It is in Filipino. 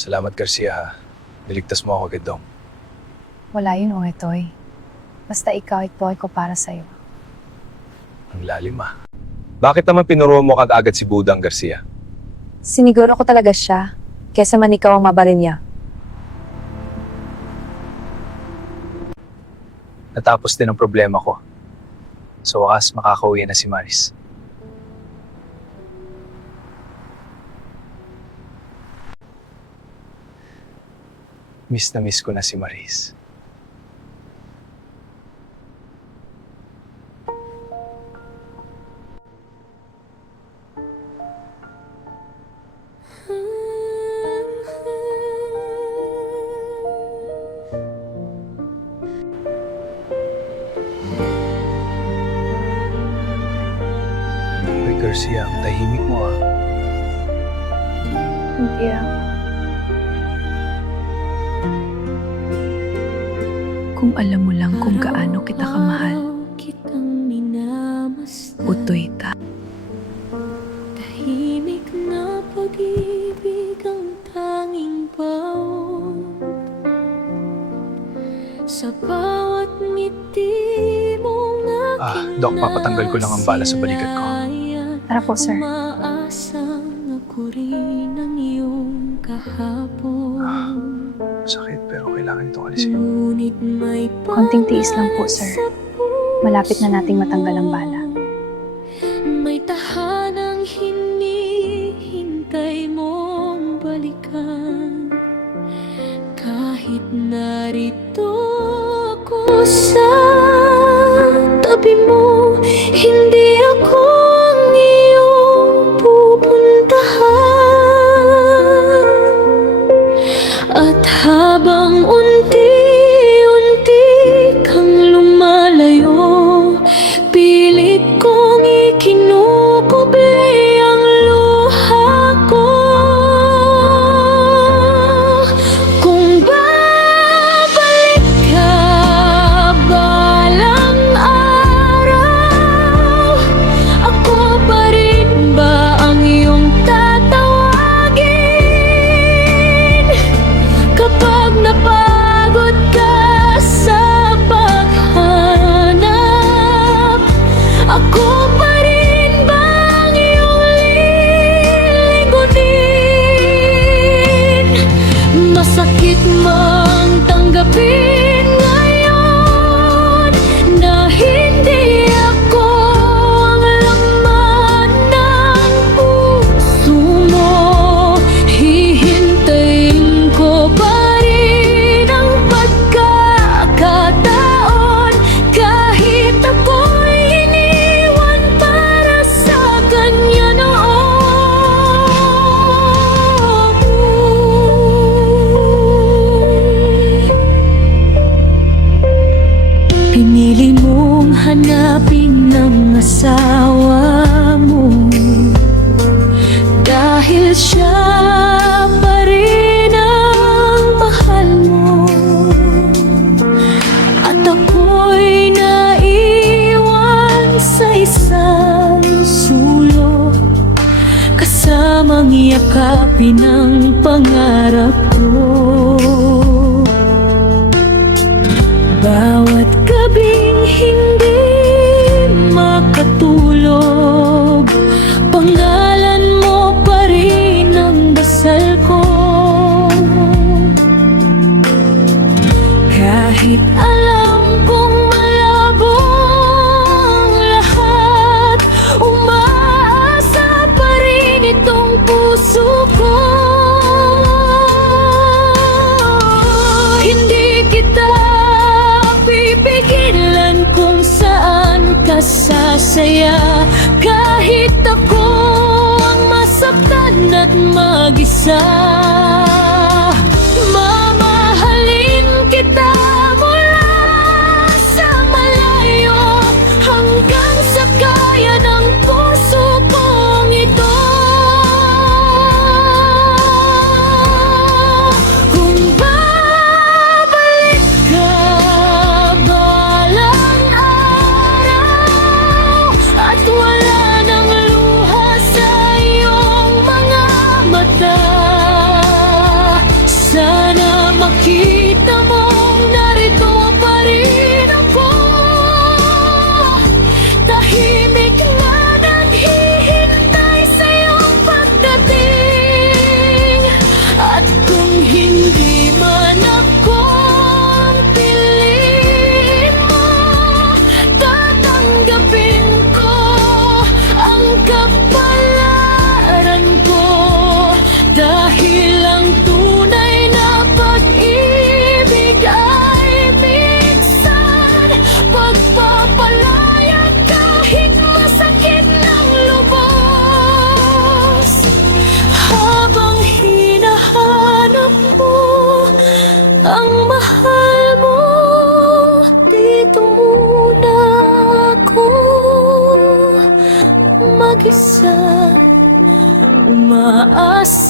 Salamat, Garcia, ha. Niligtas mo ako agad, Dong. Wala yun, Ongetoy. Basta ikaw at buhay ko para sa'yo. Ang lalim, ha. Bakit naman pinuro mo agad si Budang, Garcia? Siniguro ko talaga siya, kesa man ikaw ang mabaril niya. Natapos din ang problema ko. Sa wakas, makakauwi na si Maris. Miss na miss ko na si Maris. Uy, Garcia, ang tahimik mo, ha. Hindi Kung alam mo lang kung gaano kita kamahal, utoy ta. Tahimik na pag-ibig ang tanging baon sa bawat ngiti mong aking Doc, papatanggal ko lang ang bala sa balikat ko. Tara po, sir. Maasang ako rin ang iyong kahapon. Sakit, pero kailangan itong alisin. Ngunit may Konting tiis lang po, sir. Malapit na nating matanggal ang bala. may tahanang hinihintay mong balikan. Kahit narito ako sa tabi mo, hindi ako ang iyong pupuntahan. At habang unti-unti kang lumalayo, pilit kong ikinukubli ang luha ko. Kung babalik ka balang araw, ako pa rin ba ang iyong tatawagin? Kapag napagod ka sa paghanap, ako pa rin ba ang iyong lilingkutin? Masakit mang tanggapin ngayon na hindi ako ang laman ng puso mo. Hihintayin ko pa rin ang pagkakataon, kahit ako'y iniwan para sa kanya noon. Pinili mong hanapin ng asawa mo dahil siya pa rin ang mahal mo. At ako'y naiwan sa isang sulok, kasamang yakapin ang pangarap ko. Bawat gabing hindi makatulog, pangalan mo pa rin ang dasal ko. Kahit alam kong malabo ang lahat, umaasa pa rin itong puso ko. Hindi kita pipigilan kung saan ka sasaya, kahit ako ang masaktan at mag-isa. Mamahalin kita mula sa malayo hanggang sa kaya ng puso kong ito. Kung babalik ka balang araw at wala nang luha sa iyong mga mata, Dahil ang tunay na pag-ibig ay minsan pagpapalaya kahit masakit ng lubos. Habang hinahanap mo ang mahal mo, dito muna ako mag-isa, umaasa